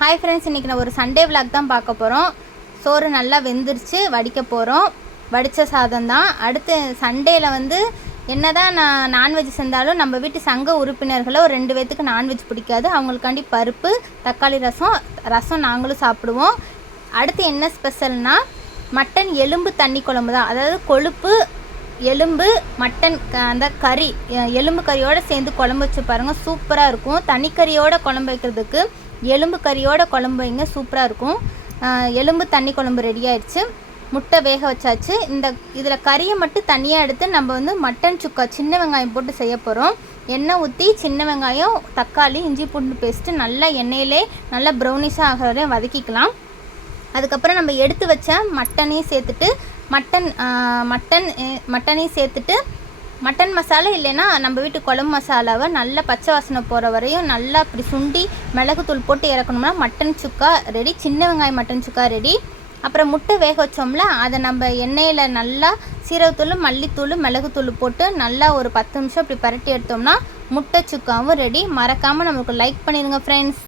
Hi friends, இன்றைக்கி நான் ஒரு சண்டே விளாக் தான் பார்க்க போகிறோம். சோறு நல்லா வெந்துருச்சு, வடிக்க போகிறோம். வடித்த சாதம் தான். அடுத்து சண்டேயில் என்ன தான் நான் நான்வெஜ் செஞ்சாலும் நம்ம வீட்டு சங்க உறுப்பினர்களை ஒரு 2 பேத்துக்கு நான்வெஜ் பிடிக்காது. அவங்களுக்காண்டி பருப்பு, தக்காளி ரசம் நாங்களும் சாப்பிடுவோம். அடுத்து என்ன ஸ்பெஷல்னால் மட்டன் எலும்பு தண்ணி குழம்பு தான். அதாவது கொழுப்பு எலும்பு மட்டன் அந்த கறி, எலும்பு கறியோடு சேர்ந்து குழம்பு வச்சு பாருங்கள், சூப்பராக இருக்கும். தனிக்கறியோட குழம்பு வைக்கிறதுக்கு எலும்பு கறியோட குழம்பு வைங்க, சூப்பராக இருக்கும். எலும்பு தண்ணி குழம்பு ரெடி ஆயிடுச்சு. முட்டை வேக வச்சாச்சு. இதில் கறியை மட்டும் தனியாக எடுத்து நம்ம மட்டன் சுக்கா சின்ன வெங்காயம் போட்டு செய்ய போகிறோம். எண்ணெய் ஊற்றி சின்ன வெங்காயம், தக்காளி, இஞ்சி பூண்டு பேஸ்ட்டு நல்லா எண்ணெயிலே நல்லா ப்ரௌனிஷாக ஆகிற வரையும் வதக்கிக்கலாம். அதுக்கப்புறம் நம்ம எடுத்து வச்ச மட்டனையும் சேர்த்துட்டு மட்டனையும் சேர்த்துட்டு மட்டன் மசாலா இல்லைன்னா நம்ம வீட்டு குழம்பு மசாலாவை நல்லா பச்சை வாசனை போகிற வரையும் நல்லா அப்படி சுண்டி மிளகுத்தூள் போட்டு இறக்கணும்னா மட்டன் சுக்கா ரெடி. சின்ன வெங்காயம் மட்டன் சுக்கா ரெடி. அப்புறம் முட்டை வேக வச்சோம்ல, அதை நம்ம எண்ணெயில் நல்லா சீரகத்தூள், மல்லித்தூள், மிளகுத்தூள் போட்டு நல்லா ஒரு 10 நிமிஷம் இப்படி பரட்டி எடுத்தோம்னா முட்டை சுக்காவும் ரெடி. மறக்காமல் நமக்கு லைக் பண்ணிடுங்க ஃப்ரெண்ட்ஸ்.